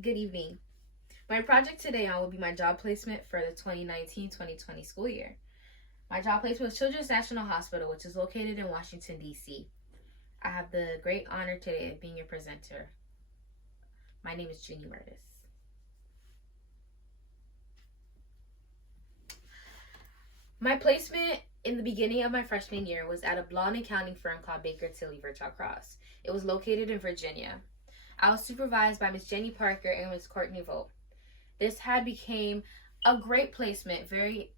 Good evening. My project today on will be my job placement for the 2019-2020 school year. My job placement was Children's National Hospital, which is located in Washington, D.C. I have the great honor today of being your presenter. My name is Ginny Murtis. My placement in the beginning of my freshman year was at a law and accounting firm called Baker Tilly Virchow Cross. It was located in Virginia. I was supervised by Miss Jenny Parker and Miss Courtney Vogt. This had became a great placement, very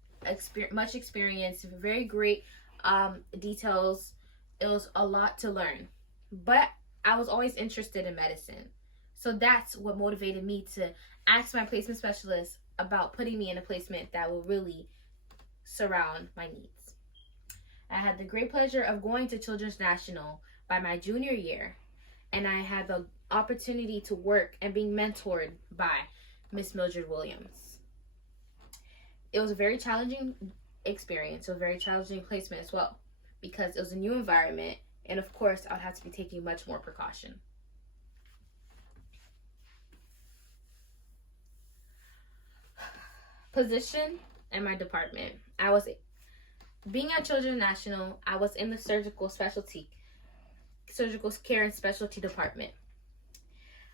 much experience, very great details. It was a lot to learn, but I was always interested in medicine. So that's what motivated me to ask my placement specialist about putting me in a placement that will really surround my needs. I had the great pleasure of going to Children's National by my junior year, and I had the opportunity to work and being mentored by Miss Mildred Williams. It was a very challenging experience, a very challenging placement as well, because it was a new environment, and of course I would have to be taking much more precaution. Position in my department. Being at Children's National, I was in the surgical care and specialty department.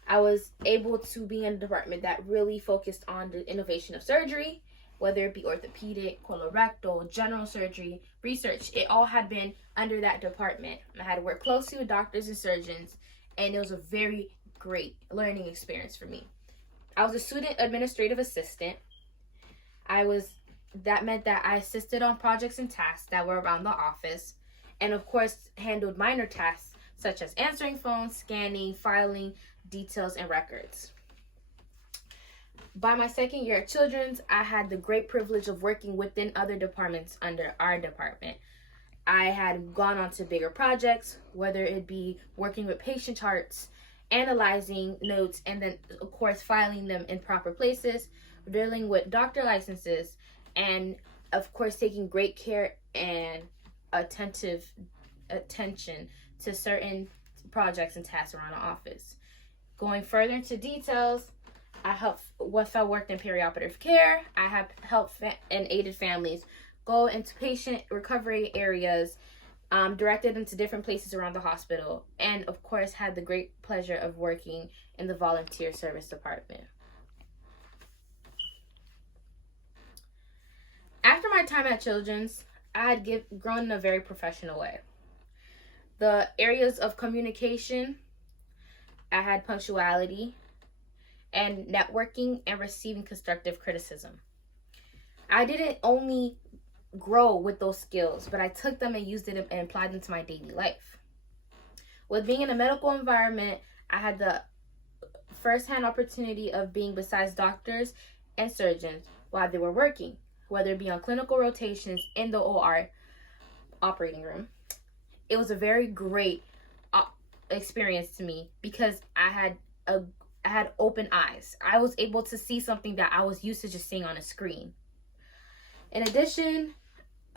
I was able to be in a department that really focused on the innovation of surgery, whether it be orthopedic, colorectal, general surgery, research. It all had been under that department. I had to work closely with doctors and surgeons, and it was a very great learning experience for me. I was a student administrative assistant. That meant that I assisted on projects and tasks that were around the office, and of course handled minor tasks such as answering phones, scanning, filing details, and records. By my second year at Children's, I had the great privilege of working within other departments under our department. I had gone on to bigger projects, whether it be working with patient charts, analyzing notes, and then of course filing them in proper places, dealing with doctor licenses, and of course taking great care and attention to certain projects and tasks around the office. Going further into details, I worked in perioperative care. I have helped and aided families go into patient recovery areas, directed them to different places around the hospital, and of course had the great pleasure of working in the volunteer service department. After my time at Children's, I had grown in a very professional way. The areas of communication, I had punctuality and networking and receiving constructive criticism. I didn't only grow with those skills, but I took them and used it and applied them to my daily life. With being in a medical environment, I had the first-hand opportunity of being beside doctors and surgeons while they were working, whether it be on clinical rotations in the OR operating room. It was a very great experience to me because I had open eyes. I was able to see something that I was used to just seeing on a screen. In addition,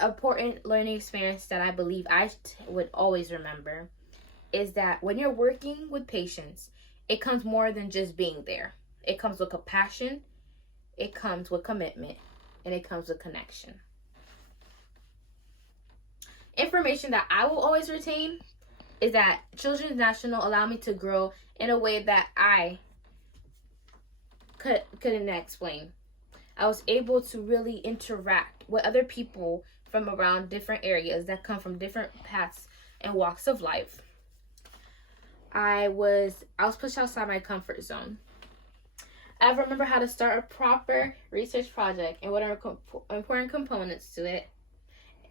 important learning experience that I believe I would always remember is that when you're working with patients, it comes more than just being there. It comes with compassion, it comes with commitment, and it comes with connection. Information that I will always retain is that Children's National allowed me to grow in a way that I couldn't explain. I was able to really interact with other people from around different areas that come from different paths and walks of life. I was pushed outside my comfort zone. I remember how to start a proper research project and what are important components to it,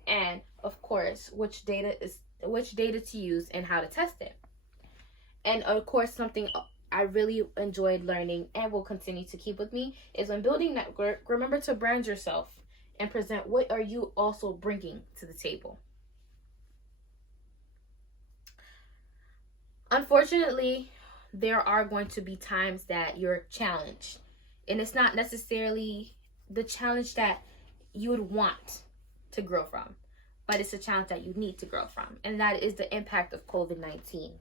and of course which data to use and how to test it. And of course, something I really enjoyed learning and will continue to keep with me is when building network, remember to brand yourself and present what are you also bringing to the table. Unfortunately, there are going to be times that you're challenged, and it's not necessarily the challenge that you would want to grow from, but it's a challenge that you need to grow from, and that is the impact of COVID-19.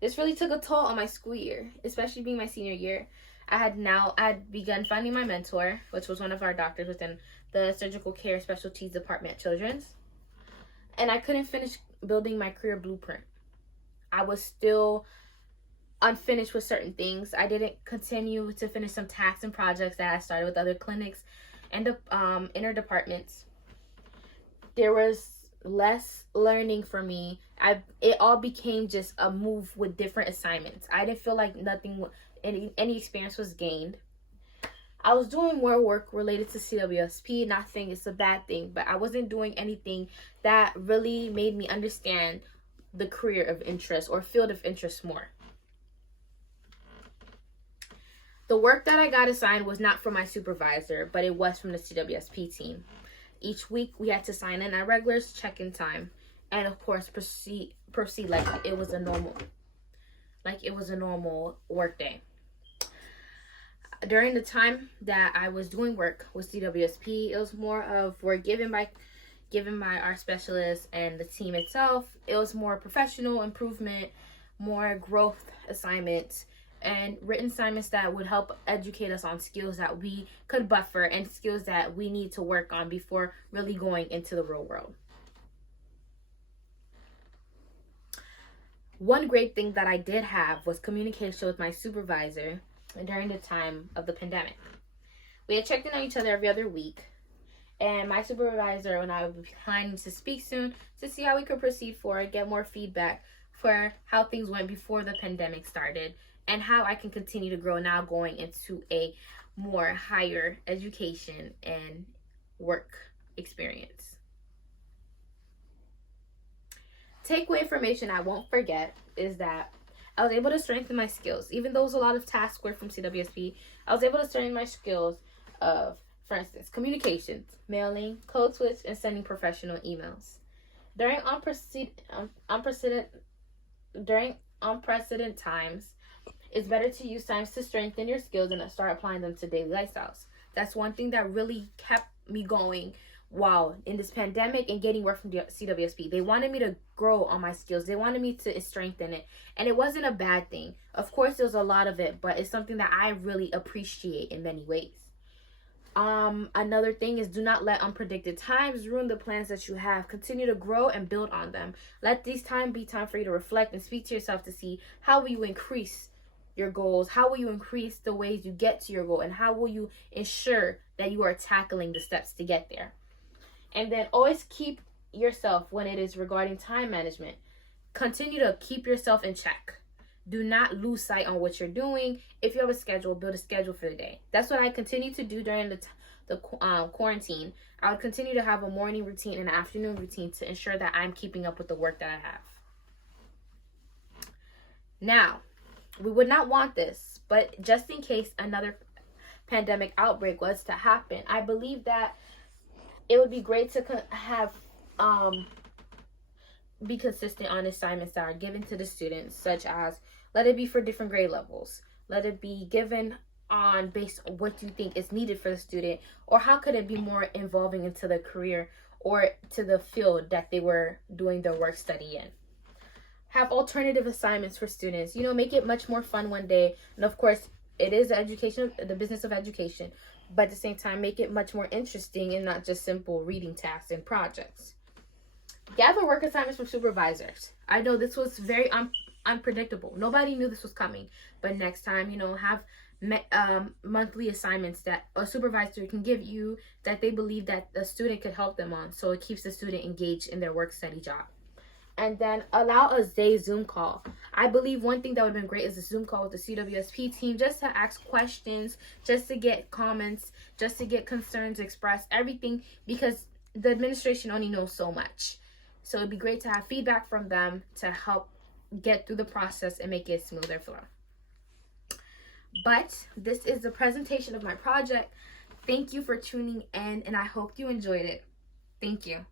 This really took a toll on my school year, especially being my senior year. I had begun finding my mentor, which was one of our doctors within the surgical care specialties department at Children's. And I couldn't finish building my career blueprint. I was still unfinished with certain things. I didn't continue to finish some tasks and projects that I started with other clinics and inner departments. There was less learning for me. It all became just a move with different assignments. I didn't feel like any experience was gained. I was doing more work related to CWSP. Not saying it's a bad thing, but I wasn't doing anything that really made me understand the career of interest or field of interest more. The work that I got assigned was not from my supervisor, but it was from the CWSP team. Each week we had to sign in our regulars, check-in time, and of course proceed like it was a normal work day. During the time that I was doing work with CWSP, it was more of work given by our specialists and the team itself. It was more professional improvement, more growth assignments, and written assignments that would help educate us on skills that we could buffer and skills that we need to work on before really going into the real world. One great thing that I did have was communication with my supervisor during the time of the pandemic. We had checked in on each other every other week, and my supervisor and I would be planning to speak soon to see how we could proceed forward, get more feedback for how things went before the pandemic started, and how I can continue to grow now going into a more higher education and work experience. Takeaway information I won't forget is that I was able to strengthen my skills. Even though it was a lot of task work from CWSP, I was able to strengthen my skills of, for instance, communications, mailing, code switch, and sending professional emails. During unprecedented times, it's better to use times to strengthen your skills and start applying them to daily lifestyles. That's one thing that really kept me going while in this pandemic and getting work from the CWSP. They wanted me to grow on my skills. They wanted me to strengthen it. And it wasn't a bad thing. Of course, there was a lot of it, but it's something that I really appreciate in many ways. Another thing is, do not let unpredicted times ruin the plans that you have. Continue to grow and build on them. Let these time be time for you to reflect and speak to yourself to see how will you increase your goals, how will you increase the ways you get to your goal, and how will you ensure that you are tackling the steps to get there. And then always keep yourself when it is regarding time management. Continue to keep yourself in check. Do not lose sight on what you're doing. If you have a schedule, build a schedule for the day. That's what I continue to do during the quarantine. I would continue to have a morning routine and an afternoon routine to ensure that I'm keeping up with the work that I have. Now, we would not want this, but just in case another pandemic outbreak was to happen, I believe that it would be great to be consistent on assignments that are given to the students, such as let it be for different grade levels. Let it be given on based on what you think is needed for the student, or how could it be more involving into the career or to the field that they were doing their work study in. Have alternative assignments for students. Make it much more fun one day. And of course, it is the business of education. But at the same time, make it much more interesting and not just simple reading tasks and projects. Gather work assignments from supervisors. I know this was very unpredictable. Nobody knew this was coming. But next time, have monthly assignments that a supervisor can give you that they believe that the student could help them on. So it keeps the student engaged in their work study job. And then allow a day Zoom call. I believe one thing that would have been great is a Zoom call with the CWSP team, just to ask questions, just to get comments, just to get concerns expressed, everything, because the administration only knows so much. So it'd be great to have feedback from them to help get through the process and make it a smoother flow. But this is the presentation of my project. Thank you for tuning in, and I hope you enjoyed it. Thank you.